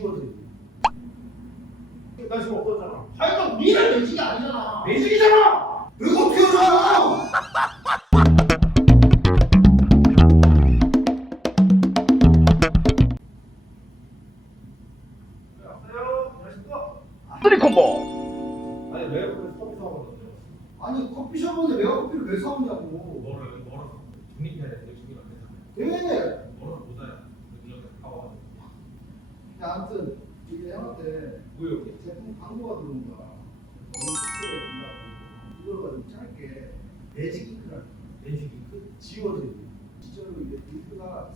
지워드리고. 나 지금 없었잖아. 하여간 우리는 매직이 아니잖아. 매직이잖아. 안녕하십니까. 쓰리콤보 아니 왜 커피? 아니 내가 커피를 왜 사오냐고. 뭐를 뭐라고? 중립해야 되는데 중립 안 되잖아. 네. 뭐를 못하냐? 이렇게 사와. 근데 아무튼 이게 형한테 왜 여기? 제품 광고가 들어온 거야. 너무 스프레이 된다고. 이걸 가지고 짧게 매직 잉크를 매직 잉크? 지워드리고. 진짜로 이게 잉크가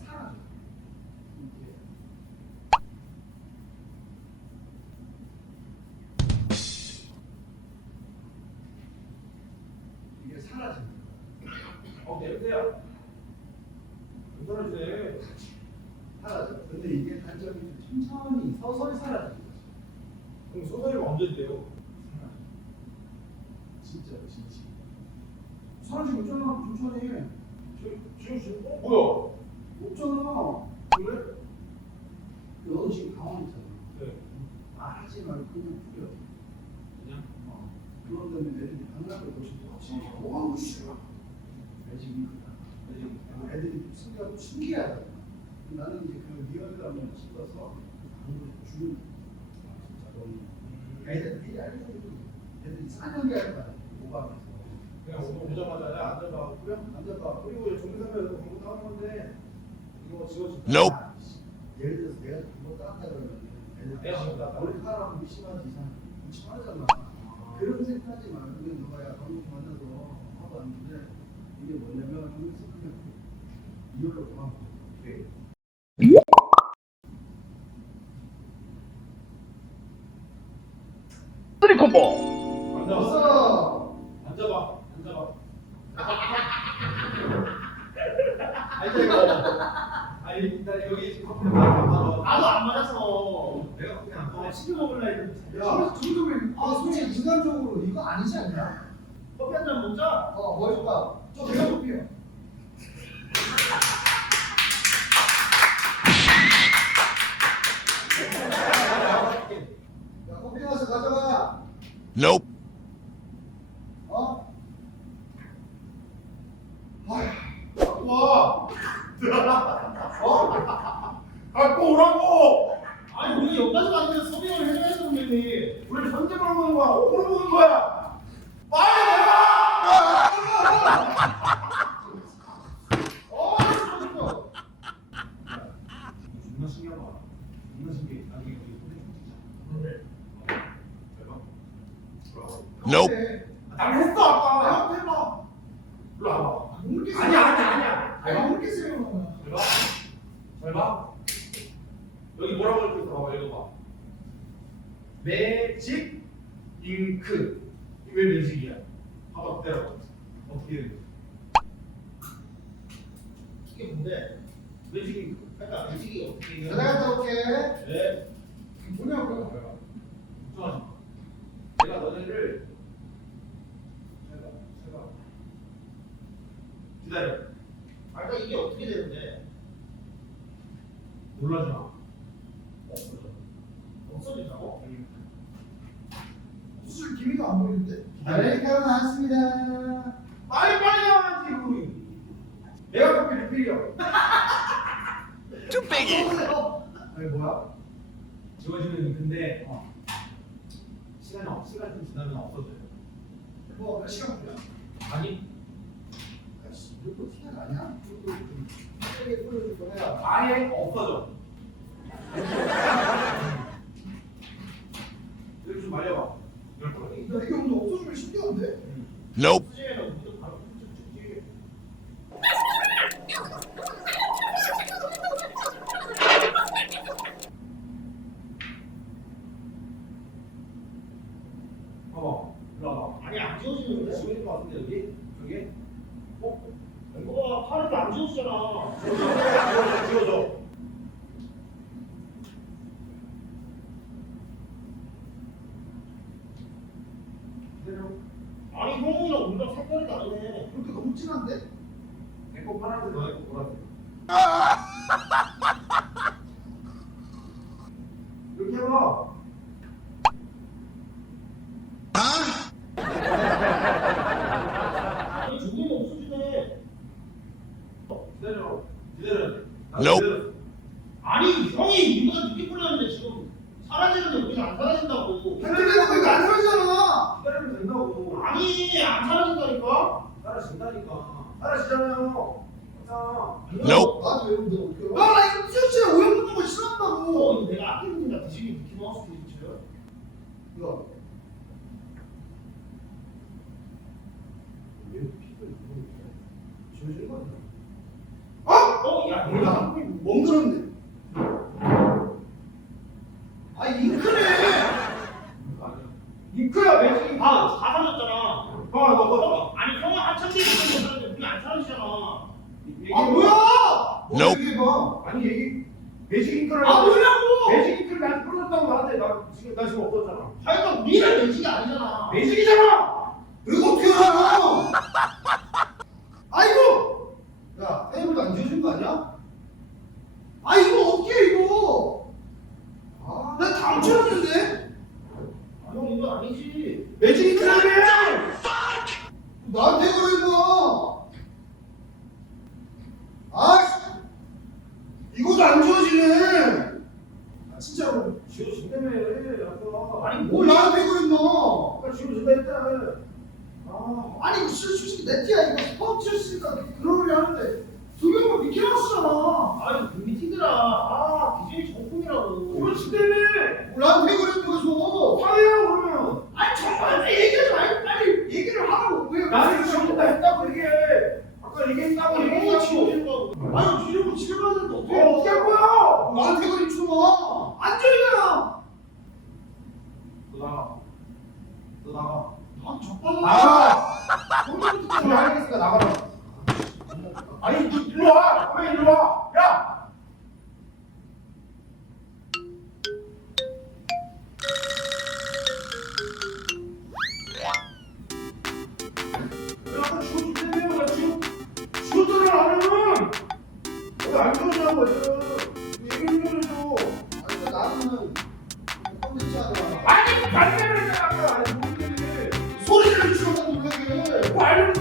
근데 이게 단점이 천천히 서서히 사라집니다. 그럼 소설이가 언제인데요? 사라져. 진짜로 진짜. 사라지고 있잖아. 천천히. 지금 지금 지금 어 뭐야? 없잖아. 그래? 너 지금 가만히 있잖아. 네. 말하지 말고 그냥 뿌려. 그냥 어. 그런 다음에 애들이 강남을 보시고 확실히 와우 씨발. 매직 잉크다. 매직 애들이 순간 좀 신기하다. 나는 이제 씹어서 방금 주는 아, 진짜 너무 애들 미리 알려주고 애들이 싸늘게 할 거야. 오바하면서. 그냥 오늘 오자마자 야 앉아봐. 그래? 남자가 그리고 종사면에서 광고 따온 건데 이거 지워진다. Nope. 예를 들어서 내가 그거 따왔다 그러면 애들 내가. 머리카락 심하지 이상 심하잖아. 그런 생각하지 말고 너가 야 방금 만나서 하고 왔는데 이게 뭐냐면 생각해 이걸로 그만 네. 쓰리콤보 앉아봐. 앉아봐. 앉아봐. 나 여기. 나도 안 맞아서 내가 커피 안 어. 치킨 먹을라 아 솔직히 인간적으로 이거 아니지 않냐? 커피 한 잔 먹자 어 멋있다 저 내가 볼게요 야 Nope 어? 아휴 와. 어? 갖고 오라고. 아니 우리 여기까지 왔는데 서빙을 해줘야지 선배님 우리 현재 보는 거야. 오프로 보는 거야. 빨리 내가. 어 좋다 존나 신기하다. 존나 신기해. 나중에 우리 좀 듣자. Nope 난 했어 아까. 형 해봐. 일로 와봐. 아니야 아니야 아니야. 아니 모르겠어요 그러면 잘 봐. 잘 봐. 여기 뭐라고 적혀 있어? 봐봐 읽어봐. 매직 잉크. 이게 왜 매직이야? 봐봐 그대로. 어떻게 되는 거야? 이게 뭔데? 매직 잉크. 그러니까 매직이 어떻게 있는 내가 갔다 올게 네. 뭐냐고 잘 봐. 걱정하지 마. 내가 너네를 잘 봐. 잘 봐. 기다려. 아 그러니까 이게 어떻게 되는데 놀라지 마. 없어진다고? 수술 기미가 안 보이는데 아메리카노 나왔습니다 빨리 빨리 나와야지 우리. 내가 커피 리필이야. 뚝배기 아니 뭐야? 지워지는 근데 어. 시간이 없 시간 좀 지나면 없어져요. 뭐 몇 시간 걸려? 아니 아씨 이것도 티가 나냐? 이것도 좀 세게 뿌려줄 거야 아예 없어져. 이렇게 좀 말려봐. 이럴 거야. 야 이게 오늘 없어지면 신기한데? Nope 봐봐. 아니 안 지워지는데? 지워질 것 같은데 여기? 여기? 어? 이거 팔을 안 지워지잖아 지워져. 네. 그렇게 너무 진한데? 내거 파란색 너네 거 보라색. 이렇게 해봐. 기다려. Nope. 아니 형이 이보다 늦게 풀렸는데 지금 사라지는데 왜안 사라진다고. 된다고. 아니 안 사라진다니까. 사라진다니까. 사라지잖아요. 자. Nope. 나도 왜 근데 어떻게 알아? 나 이거 티셔츠에 오염 묻는 거 싫어한다고. 어 내가 아끼는 거다 드시기 느낌 왔을 때 진짜요? 이거 왜 피부에 그런 거 지워지는 거 아니야? 어? 어 야 몰라. 내가 멍들었네. 아 잉크네. 아니야. 잉크야 매직. 아 사라졌잖아. 봐, 너 봐. 아니 형은 한참 뒤에 있는 거 사라졌는데 우리 안 사라지잖아. 아 뭐야? 뭐 Nope. 얘기해봐. 아니 얘기 매직 잉크를. 아 뭐냐고? 매직 잉크를 나한테 풀어줬다고 나한테 나 지금 나 지금 없었잖아. 하여튼 우리는 매직이 아니잖아. 매직이잖아. 이거 어떻게 알아? 아이고! 야, 테이블도 안 지워진 거 아니야? 아, 이거 어떻게 해, 이거? 아, 나 다음 주였는데? 아, 형 이거 아니지. 매직 잉크라며. 나한테 그래, 아, 진짜로? 지워진다며 아까 아니 뭘 나한테 고 임마 아까 지워진다. 했잖아 아 아니 뭐 수- 솔직히 내 티야 이거 어 지웠으니까 그러려 하는데 두 명만 미키라 쓰잖아. 아니 미팅들아 아 디즈니 정품이라고. 그걸 진다며 나한테 고 하면은 꼴리지 않아. 아니 반대로 했잖아. 소리를 줄여서 놀라게. 뭐 알고